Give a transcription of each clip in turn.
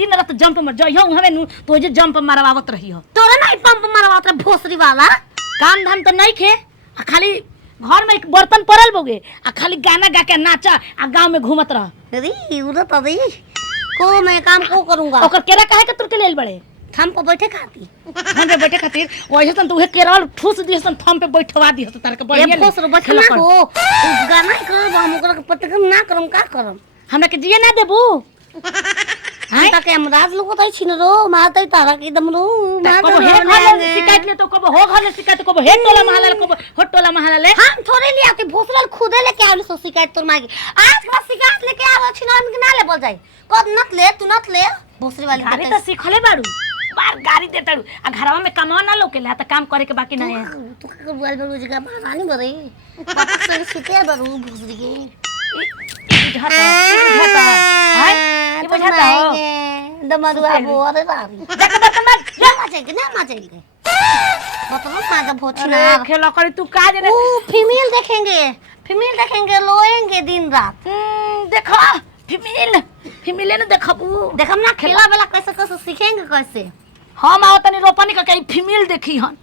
दिन रात जंप में जइयो हमें नु तो जे जंप मारवावत रही हो तोरा नहीं पंप मारवात रे भोसरी वाला काम धाम तो नहीं खे खाली घर में एक बर्तन पड़ल बोगे आ खाली गाना गा के नाचा आ गांव में घूमत रह दीदी उधर तो दी को मैं काम को करूंगा ओकर केरा काहे के तुर के लेल बड़े थम पर बैठे खाती थम पे बैठे खातिर वैसे तन तू केरल ठूस दिहसन थम पे बैठवा दिहस तार के बढ़िया ये भोसरो बैठना हो गाना कर हम ओकरा के पटकम ना करम का करम हमरा के जिए ना देबू हां तक हम राज लोग तई छिन रो मारतई तारा के एकदम रो मार कबो हे घर शिकायत ले तो कबो हो घर शिकायत कबो हे टोला महला कबो हो टोला महला ले हम थोड़े ले आते भोसरल खुदे लेके आवे सो शिकायत तोर मागी आज का शिकायत लेके आवे छिन हम के ना ले बोल जाई कब नत ले तू नत ले भोसरी वाली गाड़ी तो सीखले बाड़ू बार गाड़ी देताड़ू आ घरवा में कमावा ना लोकेला त काम करे के बाकी ना है तू का बोल बोल जगह महारानी बरे पापा से सुते बरू भोसरी के बुझाता हाय ये बुझाता हो दमरुआ बोरे बारी जाके बर्तन माज ना माजे के बर्तन माजा भोची ना खेला करी तू का जाने फीमेल देखेंगे लोएंगे दिन रात देखो फीमेल ने देखबू देखम ना खेला वाला कैसे सीखेंगे कैसे हम आओ तनी रोपनी का फीमेल देखी हन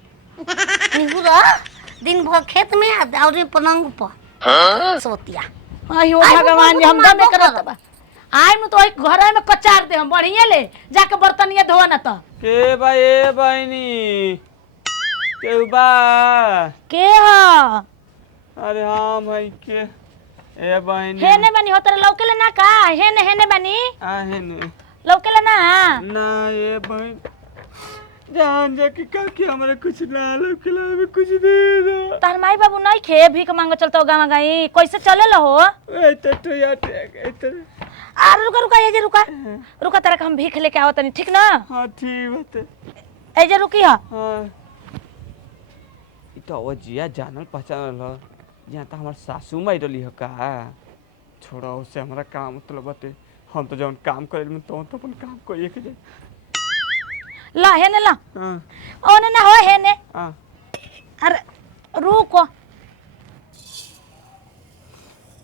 निहुरा दिन भर खेत में और पलंग पर सोतिया आयो भगवान जी हम दमे करत बा आइ नु तो घर में कचार दे हम बढ़िया ले जाके बर्तनिया धोवा ना त के बा ए बहनी के बा के ह अरे हां भाई के ए बहनी हेने बनी होतर लौकेले ना का हेने बनी आ हेने लौकेले ना ना ए बहन जान जा कि का कि हमरा कुछ ना लौकेला में कुछ दे दो तार माई बाबू नहीं खे भीख मांगो चलतो गांव गई कैसे चले लो हो ए तो या आ रुका ये जे रुका तेरा हम भीख लेके आवत नहीं ठीक ना हां ठीक बात ए जे रुकी हां ई तो जिया जानल पहचानल ह यहाँ तो हमार सासू माई रही है का छोड़ा उससे हमारा काम मतलब बते हम तो जौन काम करे में तो अपन काम कोई के जाए ला हेने ला ओने ना हो हेने अरे रुको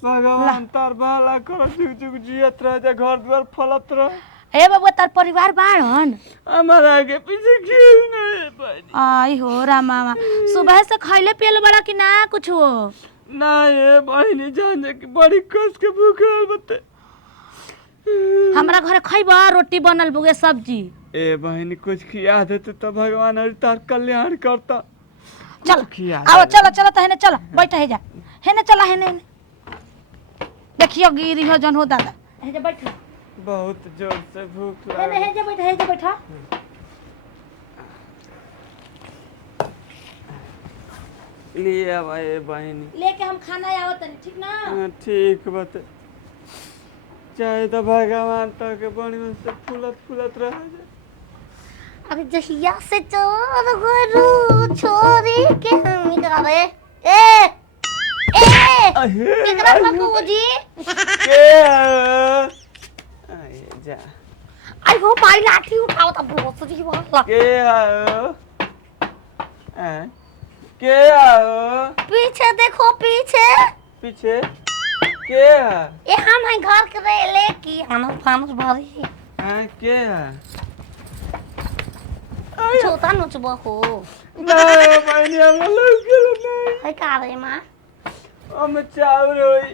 भगवान तार भला कर जुग जियत रह जा घर द्वार फलत रह ए बाबू तार परिवार बाड़न हमारा आगे पीछे क्यों नहीं भाई आई हो रामा सुबह से खइले पियल बड़ा कि ना कुछ हो ना ये बहनी जान जा कि बड़ी कस के भूख बते हमरा घर खइबा रोटी बनल बुगे सब्जी ए बहनी कुछ खिया देते तो भगवान हरि तार कल्याण करता चल आओ चलो त हेने चल बैठ हे जा हेने चला हेने देखियो गिरी हो जन हो दादा हे जा बैठ बहुत जोर से भूख लगा हेने हे जा बैठ लिए भाई बहनी लेके हम खाना आवत नहीं ठीक ना ठीक बात चाहे तो भगवान तक बड़ी में से फूलत रह जाए अरे जहिया से चोर गुरु छोरी के हम करे ए केकरा बाबू जी के आए जा आई हो मारी लाठी उठाओ तब बहुत जी वाला के के पीछे देखो पीछे के ए हम है घर के ले की हम फानस भरी के छोटा नचबो हो ना बहनी हम लोग के नहीं है का रे मां हम चाउर होई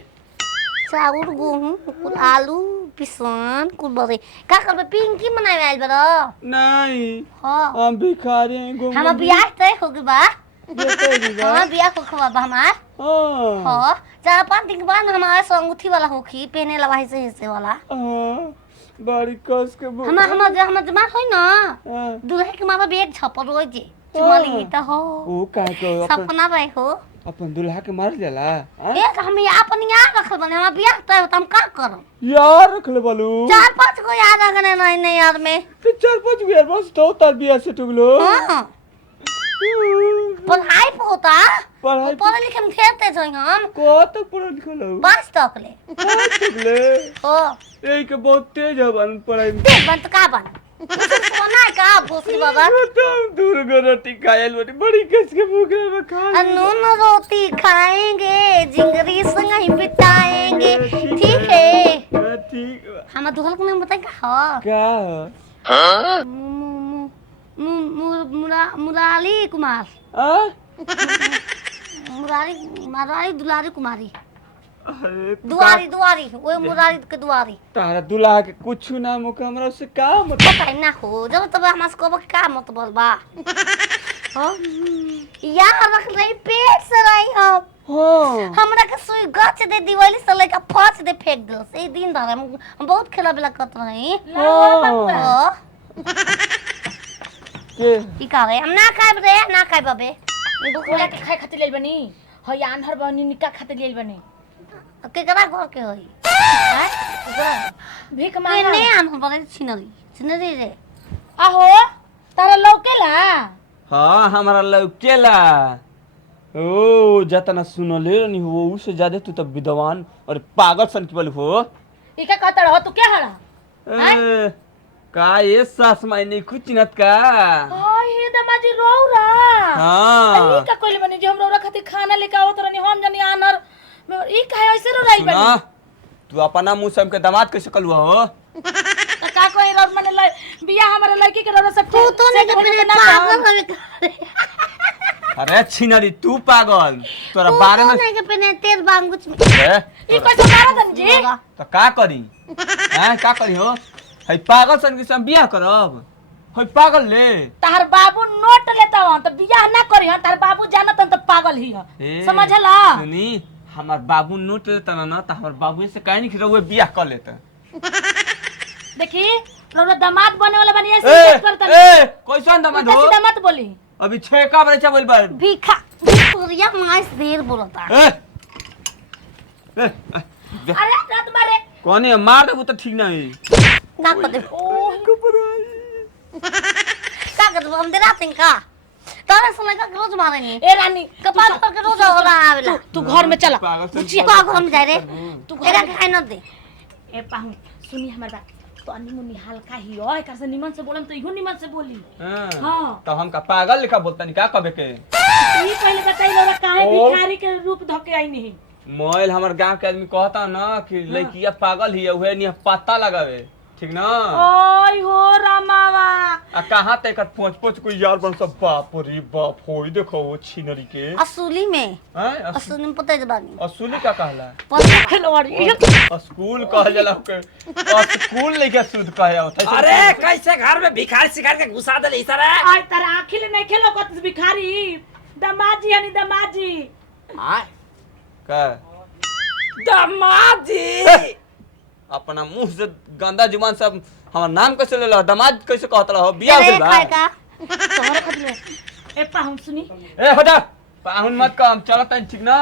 चाउर गेहूं कुल आलू पिसन कुल बरे का करबे पिंकी मनावे आइल बरो नहीं हां हम भिखारी हैं घूम हम बियाह तय हो गई बा हां बियाह को खवा हमार हां 4-5 दिन बाद हमारा संगूठी वाला होखी पहने ला वही से हिस्से वाला बड़ी कस के हम जमा होई ना दूल्हे के मामा भी एक छपर रोई जे चुमाली त हो ओ का को सपना रहे हो अपन दूल्हा के मार जाला एक हम अपन याद रखल बने हम बियाह तय हम का करम यार रख ले बालू 4-5 को याद आ गने नहीं याद में तो 4-5 यार बस तो तार बियाह से टुगलो हां पढ़ाई होता पढ़ाई पढ़े लिखे में खेलते जो हम को तो पढ़ लिखलो 5 तक ले हो ए के बहुत तेज हवन पढ़ाई में बंत का बन सोना का भोसरी बाबा दूर गो रोटी खायल बड़ी कस के भूख में खा नून रोटी खाएंगे जिंगरी संग ही बिताएंगे ठीक ठीक है ठीक बा। हमार दुल्हन के नाम बताई का हो का मुरारी कुमार आ मुरारी दुलारी कुमारी अरे दुआरी दुआरी वो मुरारी के दुआरी तारा दुल्हा के कुछ ना मुका हमरा से का मतलब पता ही ना हो जब तब हमार से कहबो का मतलब बा हो यार रख रही पेट से रही हम हां हमरा के सुई गच दे दिवाली से लेके फच दे फेंक दो से दिन भर हम बहुत खेला बेला करत रही हां के की करे हम ना खाए रे ना खाए बबे कोला के खाए खातिर लेल बनी हई आन्हर बनी निका खातिर लेल बनी केकरा घर के होई हैं भीख के मांगा ने हम बड़े छिनरी रे आहो तारा लौकेला हाँ हमारा लौकेला ओ जतना सुनले नहीं हो उससे ज्यादा तू तो विद्वान और पागल सन की बोल हो इका कहता रहो तू क्या हड़ा ए, का ये सास माई नहीं कुछ चिनत का हाय हे दमाजी रोउरा हाँ ई का कोइल बनी जे हम रोउरा खातिर खाना लेके आवत रहनी हम जानी आनर ई काहे ऐसे रोइल सुना बनी तू अपना मुंह से हमके दामाद कैसे कलुआ हो त का कोई रोज मने बिया हमरे लड़की के रोरा सब तू तो नहीं अपने पागल होवे अरे छिनरी तू पागल तोरा तू बारे में नहीं के पने तेल बांगुच में ए, ई कैसे मारा दन जी तो का करी हैं का करी हो हई पागल सन के संग बियाह करब हई पागल ले तार बाबू नोट लेता हन त बियाह ना करी हन तार बाबू जानत हन त पागल ही ए, है समझला सुनी हमार बाबू नोट लेता ना त हमार बाबू से काहे नहीं रहुए बियाह कर लेता देखी रोरा दामाद बने वाला बनी ऐसे ए बात करता ए कैसन दामाद हो सीधा मत बोली अभी छेका बरेचा बोल बार भीखा भीखुरिया माइस देर बोलता ए ए अरे रात मारे कौन है मार देबू तो ठीक नहीं ना कर दे का कर हम दे रात का तारा समय का रोज मारे नहीं ए रानी कपाल पर के रोज होला आवेला तू घर में चला पागल सन बुचिया का घर में जाए रे तू एरा घर में खाए न दे ए पाहु सुनी हमर बात तो अनमुनी हल्का ही ओए का से निमन से बोलम तो इहो निमन से बोली हां तो हम का पागल लिखा बोलता नहीं का कबे के ई पहले बताई रोरा काहे ओ। भिखारी के रूप धके आई नहीं मोइल हमार गांव के आदमी कहता ना कि लड़किया पागल ही है उहे नहीं पता लगावे ठीक ना ओय हो रामावा आ कहां तक पोंछ कोई यार बन सब बाप रे बाप होई देखो वो छिनरी के असुली में हैं असुली में पता है बानी असुली का कहला पता खिलवाड़ी स्कूल कहल जाला के स्कूल लेके शुद्ध कहे होता है अरे कैसे घर में भिखारी सिखार के घुसा दे इस तरह आय तारा आखिल नहीं खेलो कत भिखारी दमाजी यानी दमाजी आय का दामादी अपना मुंह से गंदा जुबान से हमार नाम कैसे ले लो दामाद कैसे कहत रहो बियाह तेरे होइल बा खाए का तोहरे खतले ए पाहुन सुनी ए हटा पाहुन मत काम चलत है ठीक ना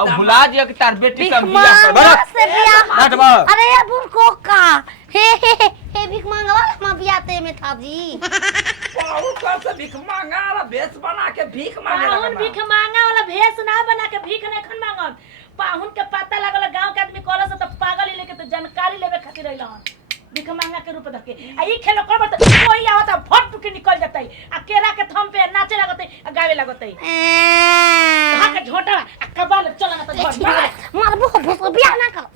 अब भुला दिया कि तार बेटी से हम बियाह कर भिखमांगा बड़ा से बियाह हट बा अरे अबुर को का हे भिख मांगा वाला हम बियाते में था जी बहुत कर से भीख मांगा वाला भेष बना के भीख मांगे पाहुन लगना। भीख मांगा वाला भेष ना बना के भीख नहीं खन मांगन पाहुन के पता लागल गांव के आदमी कहला से त पागल ही लेके त जानकारी लेवे खातिर रहलन भीख मांगा के रूप धके आ ई खेलो करब त कोई आवत फट के निकल जतई आ केरा के थम पे नाचे लागतई आ गावे लागतई कहा के झोटा आ कबाल चला ना त घर मार बुह भेस बियाह ना कर